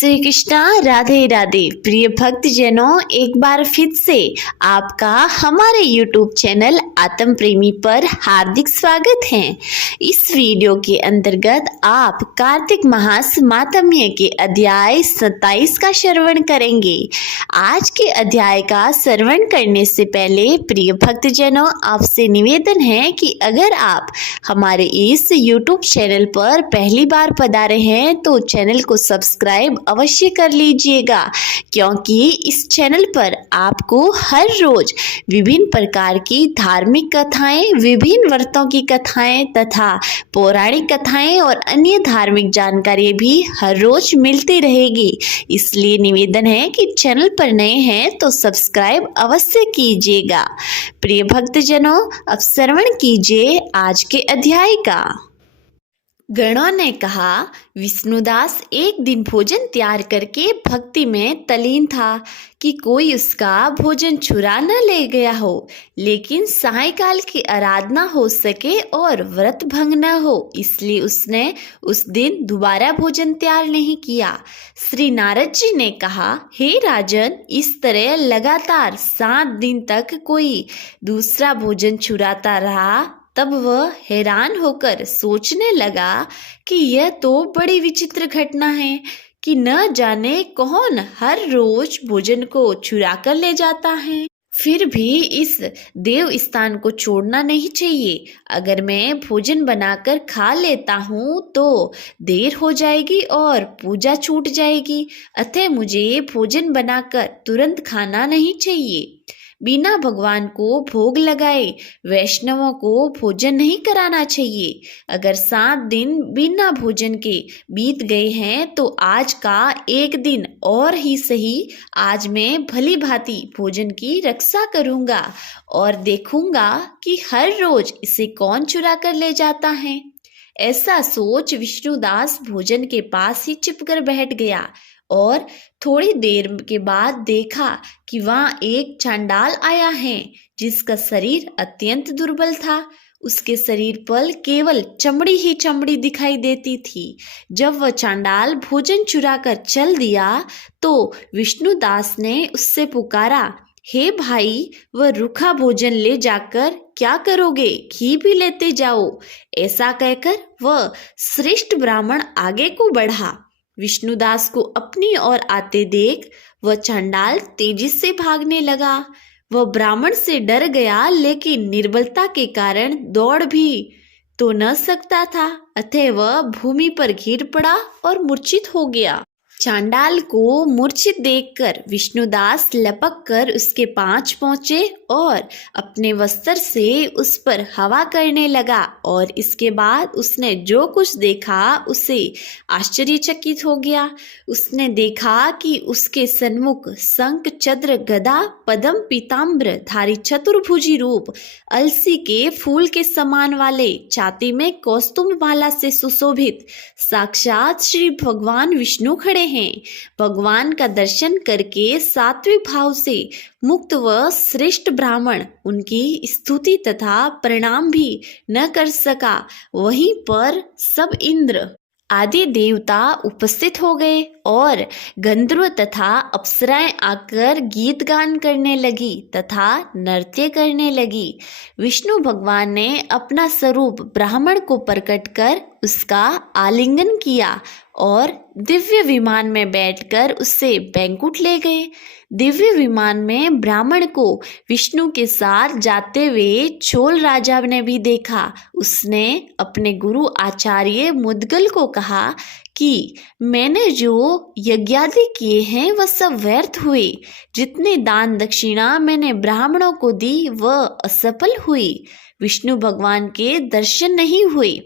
श्री कृष्णा, राधे राधे। प्रिय भक्तजनों, एक बार फिर से आपका हमारे YouTube चैनल आत्म प्रेमी पर हार्दिक स्वागत है। इस वीडियो के अंतर्गत आप कार्तिक मास मातम्य के अध्याय 27 का श्रवण करेंगे। आज के अध्याय का श्रवण करने से पहले प्रिय भक्तजनों, आपसे निवेदन है कि अगर आप हमारे इस YouTube चैनल पर पहली बार पधारे हैं तो चैनल को सब्सक्राइब अवश्य कर लीजिएगा, क्योंकि इस चैनल पर आपको हर रोज विभिन्न प्रकार की धार्मिक कथाएं, विभिन्न व्रतों की कथाएं तथा पौराणिक कथाएं और अन्य धार्मिक जानकारी भी हर रोज मिलती रहेगी। इसलिए निवेदन है कि चैनल पर नए हैं तो सब्सक्राइब अवश्य कीजिएगा। प्रिय भक्तजनों, अब श्रवण कीजिए आज के अध्याय का। गणों ने कहा, विष्णुदास एक दिन भोजन तैयार करके भक्ति में तल्लीन था कि कोई उसका भोजन चुरा न ले गया हो, लेकिन सायंकाल की आराधना हो सके और व्रत भंग न हो, इसलिए उसने उस दिन दोबारा भोजन तैयार नहीं किया। श्री नारद जी ने कहा, हे राजन, इस तरह लगातार 7 दिन तक कोई दूसरा भोजन चुराता रहा। तब वह हैरान होकर सोचने लगा कि यह तो बड़ी विचित्र घटना है कि न जाने कौन हर रोज भोजन को चुरा कर ले जाता है। फिर भी इस देव स्थान को छोड़ना नहीं चाहिए। अगर मैं भोजन बनाकर खा लेता हूँ तो देर हो जाएगी और पूजा छूट जाएगी, अतः मुझे भोजन बनाकर तुरंत खाना नहीं चाहिए। बिना भगवान को भोग लगाए वैष्णवों को भोजन नहीं कराना चाहिए। अगर 7 दिन बिना भोजन के बीत गए हैं तो आज का एक दिन और ही सही, आज मैं भली भांति भोजन की रक्षा करूंगा और देखूंगा कि हर रोज इसे कौन चुरा कर ले जाता है। ऐसा सोच विष्णुदास भोजन के पास ही चिपकर बैठ गया और थोड़ी देर के बाद देखा कि वहाँ एक चांडाल आया है जिसका शरीर अत्यंत दुर्बल था। उसके शरीर पर केवल चमड़ी ही चमड़ी दिखाई देती थी। जब वह चांडाल भोजन चुरा कर चल दिया तो विष्णुदास ने उससे पुकारा, हे भाई, वह रूखा भोजन ले जाकर क्या करोगे? घी भी लेते जाओ। ऐसा कहकर वह श्रेष्ठ ब्राह्मण आगे को बढ़ा। विष्णुदास को अपनी ओर आते देख वह चांडाल तेजी से भागने लगा। वह ब्राह्मण से डर गया, लेकिन निर्बलता के कारण दौड़ भी तो न सकता था, अतः वह भूमि पर गिर पड़ा और मूर्छित हो गया। चांडाल को मूर्छित देखकर विष्णुदास लपक कर उसके पास पहुंचे और अपने वस्त्र से उस पर हवा करने लगा, और इसके बाद उसने जो कुछ देखा उसे आश्चर्यचकित हो गया। उसने देखा कि उसके सन्मुख शंख, चक्र, गदा, पद्म, पीताम्बर धारी चतुर्भुजी रूप अलसी के फूल के समान वाले छाती में कौस्तुभ माला से सुशोभित साक्षात श्री भगवान विष्णु खड़े हैं। भगवान का दर्शन करके सात्विक भाव से मुक्त व श्रेष्ठ ब्राह्मण उनकी स्तुति तथा प्रणाम भी न कर सका। वहीं पर सब इंद्र आदि देवता उपस्थित हो गए और गंधर्व तथा अप्सराएं आकर गीत गान करने लगी तथा नृत्य करने लगी। विष्णु भगवान ने अपना स्वरूप ब्राह्मण को प्रकट कर उसका आलिंगन किया और दिव्य विमान में बैठकर उससे बैंकुट ले गए। दिव्य विमान में ब्राह्मण को विष्णु के साथ जाते हुए चोल राजा ने भी देखा। उसने अपने गुरु आचार्य मुद्गल को कहा कि मैंने जो यज्ञादि किए हैं वह सब व्यर्थ हुए। जितने दान दक्षिणा मैंने ब्राह्मणों को दी वह असफल हुई। विष्णु भगवान के दर्शन नहीं हुए।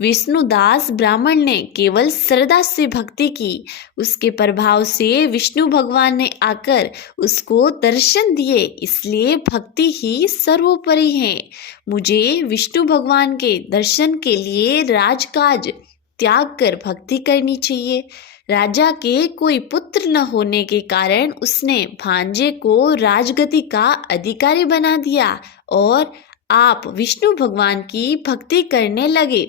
विष्णुदास ब्राह्मण ने केवल श्रद्धा से भक्ति की। उसके प्रभाव से विष्णु भगवान ने आकर उसको दर्शन दिए, इसलिए भक्ति ही सर्वोपरि है। मुझे विष्णु भगवान के दर्शन के लिए राजकाज त्याग कर भक्ति करनी चाहिए। राजा के कोई पुत्र न होने के कारण उसने भांजे को राजगद्दी का अधिकारी बना दिया और आप विष्णु भगवान की भक्ति करने लगे।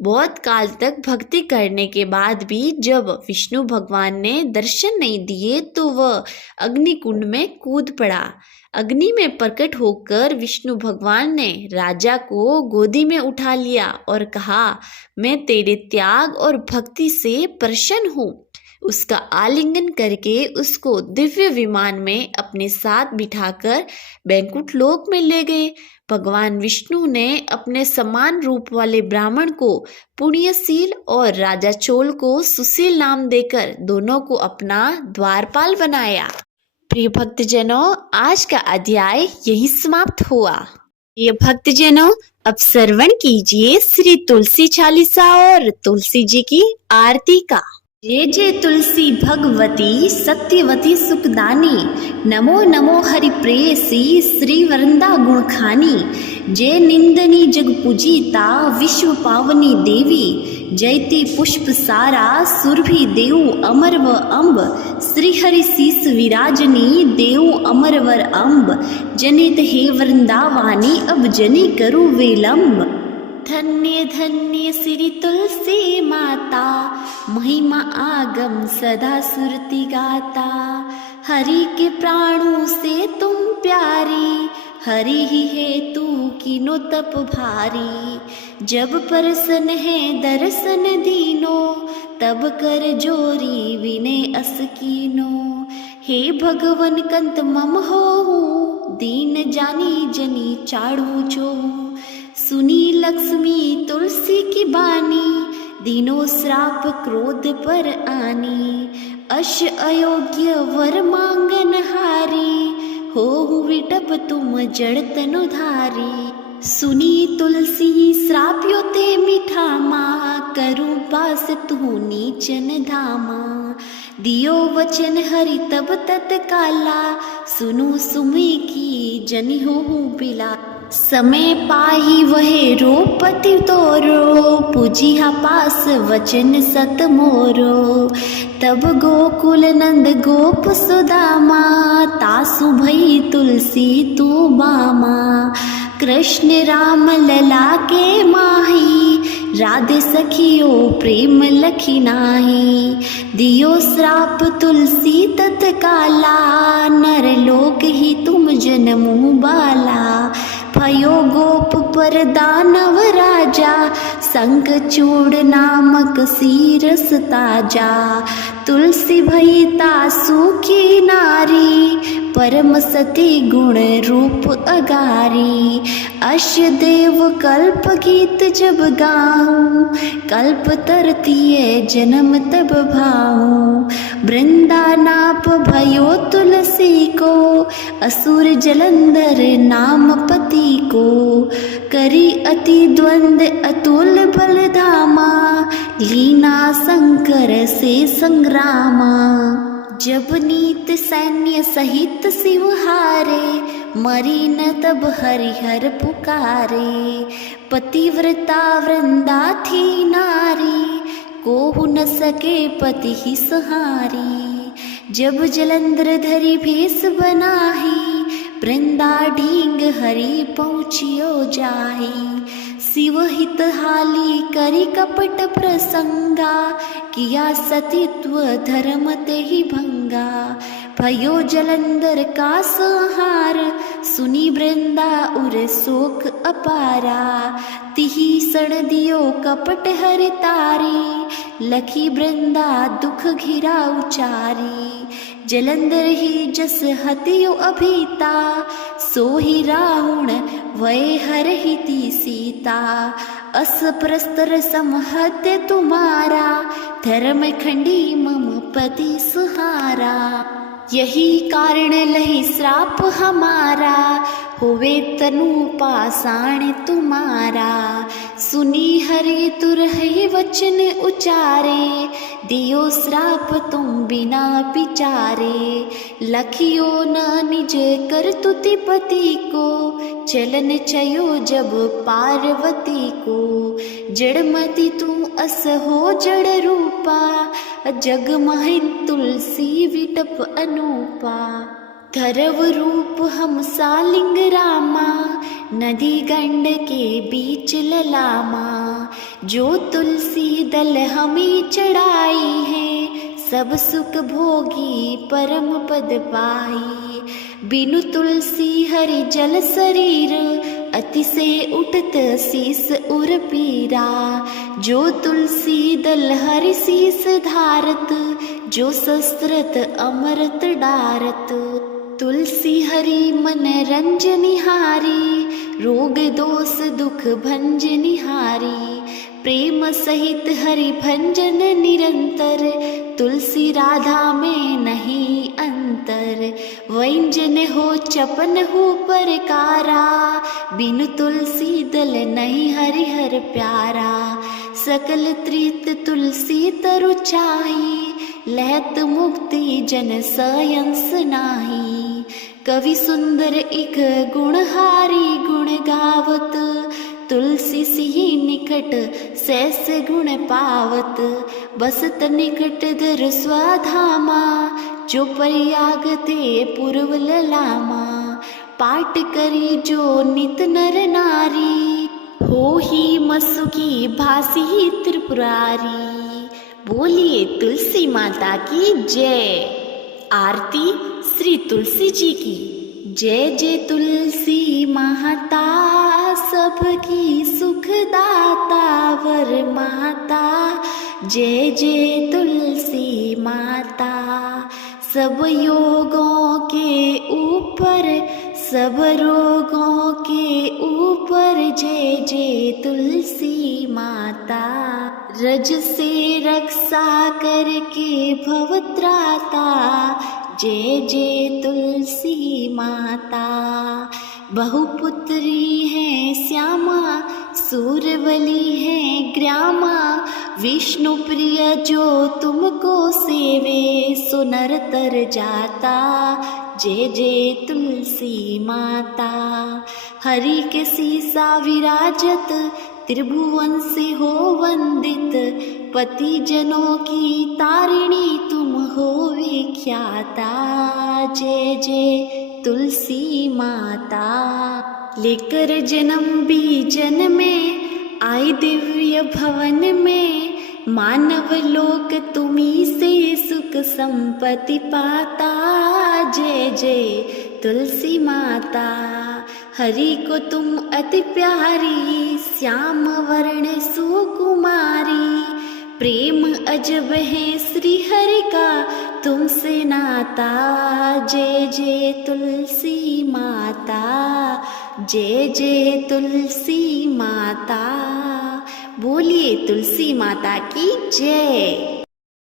बहुत काल तक भक्ति करने के बाद भी जब विष्णु भगवान ने दर्शन नहीं दिए तो वह अग्निकुंड में कूद पड़ा। अग्नि में प्रकट होकर विष्णु भगवान ने राजा को गोदी में उठा लिया और कहा, मैं तेरे त्याग और भक्ति से प्रसन्न हूँ। उसका आलिंगन करके उसको दिव्य विमान में अपने साथ बिठाकर बैकुंठ लोक में ले गए। भगवान विष्णु ने अपने समान रूप वाले ब्राह्मण को पुण्यशील और राजा चोल को सुशील नाम देकर दोनों को अपना द्वारपाल बनाया। प्रिय भक्तजनों, आज का अध्याय यही समाप्त हुआ। प्रिय भक्तजनों, अब श्रवण कीजिए श्री तुलसी चालीसा और तुलसी जी की आरती का। जय जय तुलसी भगवती सत्यवती सुखदानी, नमो नमो हरि प्रेयसी श्री वृंदा गुणखानी। जय निंदनी जग पूजिता विश्व पावनी देवी, जयति पुष्प सारा सुरभि देव अमरव अम्ब। श्री हरि शीस विराजनी देव अमरवर अम्ब, जनित हे वृंदावानी अब जनी करु विलंब। धन्य धन्य श्री तुलसी माता, महिमा आगम सदा सुरति गाता। हरि के प्राणों से तुम प्यारी, हरि ही हेतु कीनो तप भारी। जब परसन है दर्शन दीनो, तब कर जोरी विनय अस कीनो। हे भगवन कंत मम हो, दीन जानी जनी चाड़ू जो। सुनी लक्ष्मी तुलसी की बानी, दीनो श्राप क्रोध पर आनी। अश अयोग्य वर मांगन हारी, हो विटप तुम जड़ तनु धारी। सुनी तुलसी श्राप्यो ते मीठा माँ, करूँ पास तू नीचन धामा। दियो वचन हरि तब तत्काला, सुनु सुमी की जनि हो बिला। समय पाही वहे रोपति तोरो, पूजिहा पास वचन सत मोरो। तब गोकुल नंद गोप सुदामा, तासु भई तुलसी तू बामा। कृष्ण राम लला के माही, राधे सखियो प्रेम लखी नाही। दियो श्राप तुलसी तत्काला, नर लोक ही तुम जनमु बाला। भयो गोप पर दानव राजा, शंखचूड़ नामक सीरस ताजा। तुलसी भई तासु की नारी, परम सती गुण रूप अगारी। अश देव कल्प गीत जब गाऊं, कल्प तरतीय जन्म तब भाऊं। वृंदा नाप भयो तुलसी को, असुर जलंधर नाम पति को। करी अति द्वंद अतुल बल धामा, लीना शंकर से संग्रामा। जब नीत सैन्य सहित शिव हारे, मरी न तब हरिहर पुकारे। पतिव्रता वृंदा थी नारी, कोहु न सके पति ही सहारी। जब जलंधर धरी भेष बनाही, वृंदा ढींग हरि पहुँचियो जाही। शिव हित हाली करी कपट प्रसंगा, किया सतीत्व धर्म ते ही भंगा। भयो जलंधर का संहार, सुनी वृंदा उर शोक अपारा। तिही सण दियो कपट हर तारी, लखी वृंदा दुख घिरा उचारी। जलंधर ही जस हतियो अभीता, सोही रावण वै हर हिति सीता। अस प्रस्तर समहत्य तुम्हारा, धर्म खंडी मम पति सुहारा। यही कारण लही श्राप हमारा, होवे तनु पाषाण तुम्हारा। सुनी हरि तुरहि वचन उचारे, दियो श्राप तुम बिना विचारे। लखियो न निज कर तुति पति को, चलन चयो जब पार्वती को। जड़मति तू अस हो जड़ रूपा, जग महिन तुलसी विटप अनूपा। धरव रूप हम सालिंग रामा, नदी गंड के बीच ललामा। जो तुलसी दल हमें चढ़ाई है, सब सुख भोगी परम पद पाई। बिनु तुलसी हरि जल शरीर, अति से उठत शीस उर पीरा। जो तुलसी दल हरि शीस धारत, जो शस्त्रत अमृत डारत। तुलसी हरि मन रंजनिहारी, रोग दोष दुख भंजनिहारी। प्रेम सहित हरि भंजन निरंतर, तुलसी राधा में नहीं अंतर। व्यंजन हो चपन हो परकारा, बिनु तुलसी दल नहीं हरिहर प्यारा। सकल त्रित तुलसी तरु चाही, लहत मुक्ति जन सयंस नाही। कवि सुंदर एक गुणहारी गुण गावत, तुलसी सी निकट सैस गुण पावत। बसत निकट दर स्वधामा, जो परियाग ते पूर्व ललामा। पाठ करी जो नित नर नारी, हो ही मसुकी भासी त्रिपुरारी। बोलिए तुलसी माता की जय। आरती श्री तुलसी जी की। जय जय तुलसी माता, सबकी सुखदाता वर माता। जय जय तुलसी माता, सब योगों के ऊपर, सब रोगों के ऊपर। जय जय तुलसी माता, रज से रक्षा करके भवत्राता। जय जय तुलसी माता, बहुपुत्री है श्यामा, सूरवली है ग्रामा। विष्णु प्रिय जो तुमको सेवे, सो नर तर जाता। जय जय तुलसी माता, हरि के सीसा विराजत, त्रिभुवन से हो वंदित। पति जनों की तारिणी तुम हो विख्याता। जय जय तुलसी माता, लेकर जन्म बीजन में आई दिव्य भवन में। मानव लोक तुम्ही से सुख संपत्ति पाता। जय जय तुलसी माता, हरि को तुम अति प्यारी, श्याम वर्ण सुकुमारी। प्रेम अजब है श्री हरि का तुमसे नाता। जय जय तुलसी माता, जय जय तुलसी माता। बोलिए तुलसी माता की जय।